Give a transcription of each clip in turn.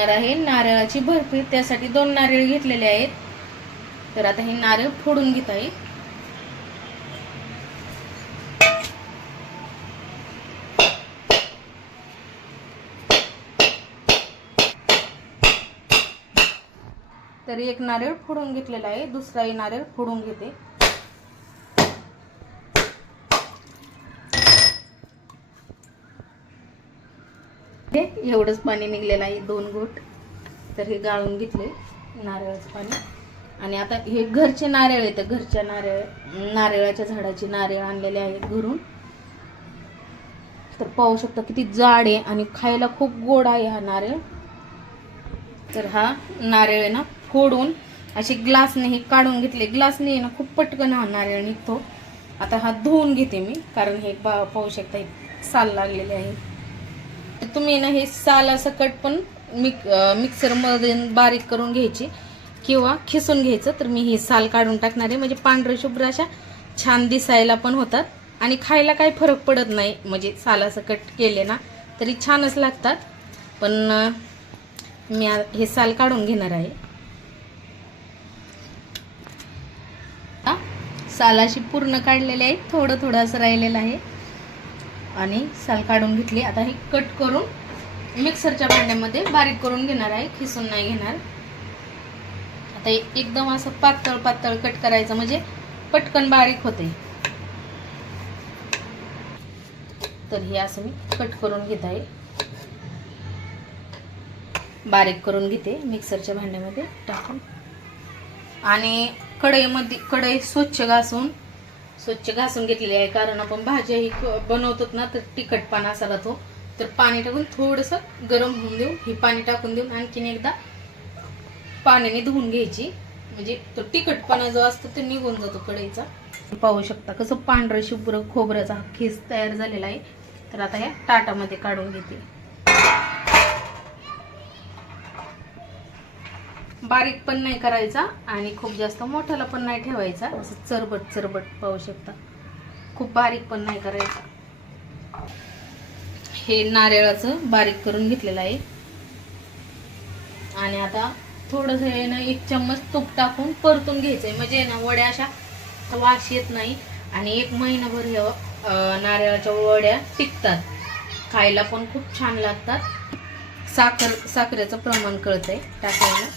बनवणार आहे. नारळाची बर्फी त्यासाठी दोन नारळ घेतलेले आहेत. तर आता हे नारळ फोडून घेत आहे. तर एक नारळ फोडून घेतलेला आहे. दुसराही नारळ फोडून घेते. हे एवढंच पाणी निघलेलं आहे दोन घोट. तर हे गाळून घेतले नारळाचं पाणी. आणि आता हे घरचे नारळ आहेत घरच्या नारळ नारळाच्या झाडाचे नारळ आणलेले आहेत घरून. तर पाहू शकता किती जाड आहे आणि खायला खूप गोड आहे हा नारळ. तर हा नारळ आहे ना फोडून असे ग्लासने हे काढून घेतले. ग्लासने आहे ना खूप पटकन हा नारळ निघतो. आता हा धुवून घेते मी कारण हे पा- पाहू शकता हे साल लागलेले आहे. तुम्ही ना हे साल सकट पण मिक मिक्सरमध्ये बारीक करून घ्यायची. किंवा खिसून घ्यायचं तर मी हे साल काढून टाकणार आहे. म्हणजे पांढरे शुभ्र अशा छान दिसायला पण होतात. आणि खायला काही फरक पडत नाही. म्हणजे सालासकट केले ना तरी छानच लागतात. पण मी हे साल काढून घेणार आहे. सालाशी पूर्ण काढलेले आहे. थोडं थोडं असं राहिलेलं आहे. आणि साल काढून घेतली. आता हे कट करून मिक्सरच्या भांड्यामध्ये बारीक करून घेणार आहे. खिसून नाही घेणार. आता एकदम असं पातळ पातळ कट करायचं म्हणजे पटकन बारीक होते. तर हे असं मी कट करून घेत आहे. बारीक करून घेते मिक्सरच्या भांड्यामध्ये टाकून. आणि कढईमध्ये कढई स्वच्छ घासून स्वच्छ घासून घेतलेली आहे. कारण आपण भाज्या ही क- ना तर तिखटपणा असा राहतो तर पाणी टाकून थोडंसं गरम होऊन देऊ. ही पाणी टाकून देऊन आणखीन एकदा पाण्याने धुवून घ्यायची. म्हणजे तो तिखटपणा जो असतो तो निघून जातो कढईचा. पाहू शकता कसं पांढरं शुभ्र खोबऱ्याचा हा खीस तयार झालेला आहे. तर आता या ताटामध्ये काढून घेते. बारीक पण नाही करायचा आणि खूप जास्त मोठ्याला पण नाही ठेवायचा. असं चरबट चरबट पाहू शकता. खूप बारीक पण नाही करायचा. हे नारळाचं बारीक करून घेतलेलं आहे. आणि आता थोडंसं हे ना एक चम्मच तूप टाकून परतून घ्यायचंय. म्हणजे ना वड्या अशा वास येत नाही. आणि एक महिनाभर हे नारळाच्या वड्या टिकतात. खायला पण खूप छान लागतात. साखर साखरेचं प्रमाण कळतंय टाकायला.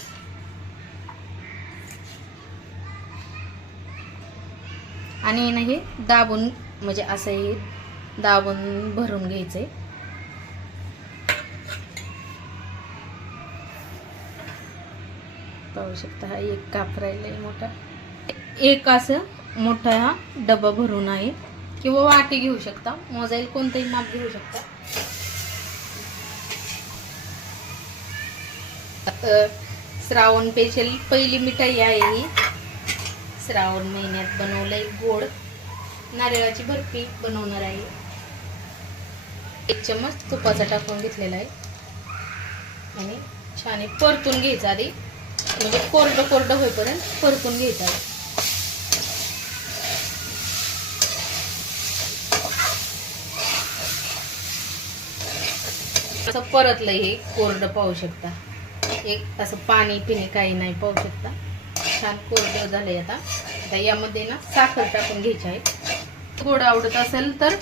आणि ना हे दाबून म्हणजे असं हे दाबून भरून आहे पाहू शकता हा एक काप राहिलाय मोठा. एक असं मोठा हा डबा भरून आहे. किंवा वाटी घेऊ शकता मोजाईल कोणतंही माप घेऊ शकता. श्रावण पेशल पहिली मिठाई आहे ही. श्रावण महिन्यात बनवलंय गोड. नारळाची बर्फी बनवणार आहे. एक चम्मच तुपाचा टाकून घेतलेला आहे. आणि छान परतून घ्यायचं आधी. म्हणजे कोरडं कोरडं होईपर्यंत परतून घ्यायचं आहे असं परतलं हे कोरडं पाहू शकता. एक असं पाणी पिणे काही नाही पाहू शकता. छान कोरडं झालंय आता. आता यामध्ये ना साखर टाकून घ्यायची आहे. गोड आवडत असेल तर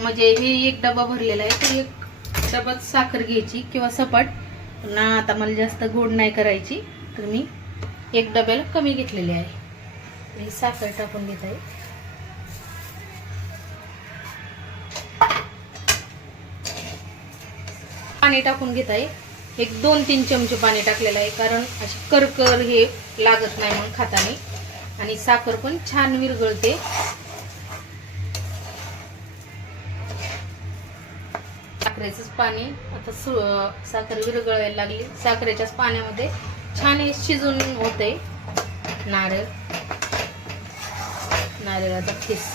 म्हणजे हे एक डबा भरलेला आहे तर एक डबात साखर घ्यायची किंवा सपाट. ना आता मला जास्त गोड नाही करायची तर मी एक डब्याला कमी घेतलेली आहे. ही साखर टाकून घेत आहे. पाणी टाकून घेत आहे. एक दोन तीन चमचे पाणी टाकलेलं आहे कारण अशी करकर हे लागत नाही मग खाताने. आणि साखर पण छान विरघळते. साखरेचंच पाणी आता सु साखर विरघळायला लागली. साखरेच्याच पाण्यामध्ये छान हे शिजून होते नारळ. नारळाचा खिस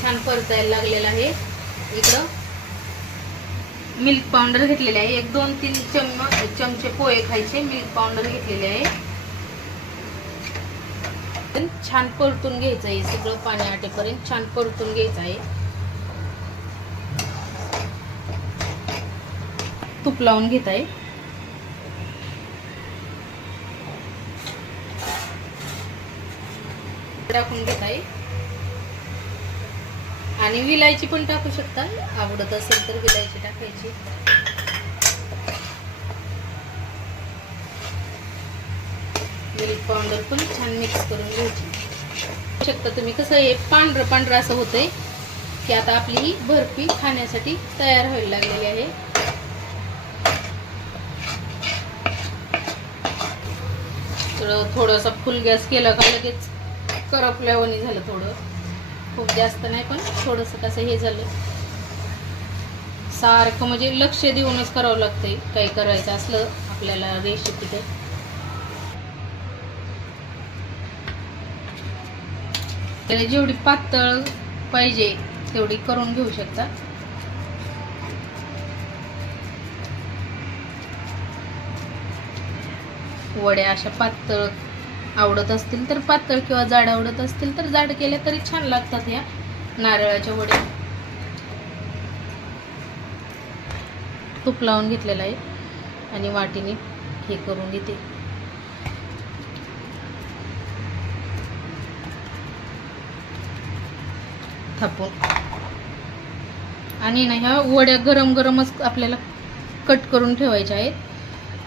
छान परतायला लागलेलं आहे. इकडं मिल्क पावडर घेतलेले आहे. एक दोन तीन चम चमचे पोहे खायचे. मिल्क पावडर घेतलेले आहे. पण छान परतून घ्यायचं आहे. सगळं पाणी आटेपर्यंत छान परतून घ्यायचं आहे. तूप लावून घेत आहे. टाकून घेत आहे. आणि विलायची पण टाकू शकता. आवडत असेल तर विलायची टाकायची. मिल्क पावडर पण छान मिक्स करून घ्यायची. शकता तुम्ही कसं हे पांढरं पांढरं असं होतंय की आता आपली ही बर्फी खाण्यासाठी तयार व्हायला लागलेली आहे. तर थोडासा फुल गॅस केला का लगेच करपल्यावानी झालं थोडं. खूप जास्त नाही पण थोडंसं कसं हे झालं. सारखं म्हणजे लक्ष देऊनच करावं लागतंय काही करायचं असलं आपल्याला रेसिपी ते त्याला जेवढी पातळ पाहिजे तेवढी करून घेऊ शकता. वड्या अशा पातळ आवडत असतील तर पातळ किंवा जाड आवडत असतील तर जाड केल्या तरी छान लागतात या नारळाच्या वड्या तूप लावून घेतलेलं आहे आणि वाटीने हे करून घेते. थापून. आणि ना ह्या वड्या गरम गरमच आपल्याला कट करून ठेवायच्या आहेत.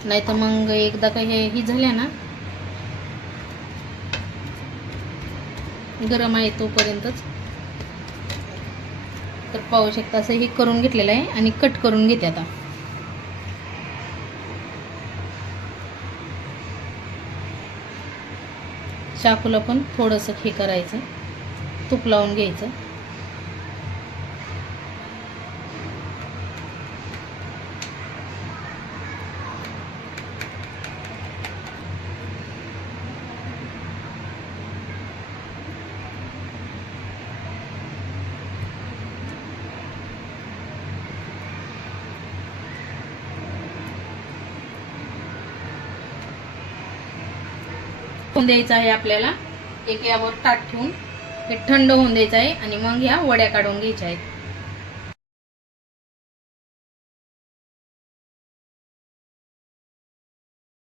नाहीतर मग एकदा का हे ही झाल्या ना गरम आहे तोपर्यंतच. तर पाहू शकता असं हे करून घेतलेलं आहे आणि कट करून घेते आता. चाकूला पण थोडंसं हे करायचं. तूप लावून घ्यायचं. होऊन द्यायचं आहे आपल्याला. एक यावर ताट ठेवून. हे थंड होऊन द्यायचं आहे आणि मग ह्या वड्या काढून घ्यायच्या आहेत.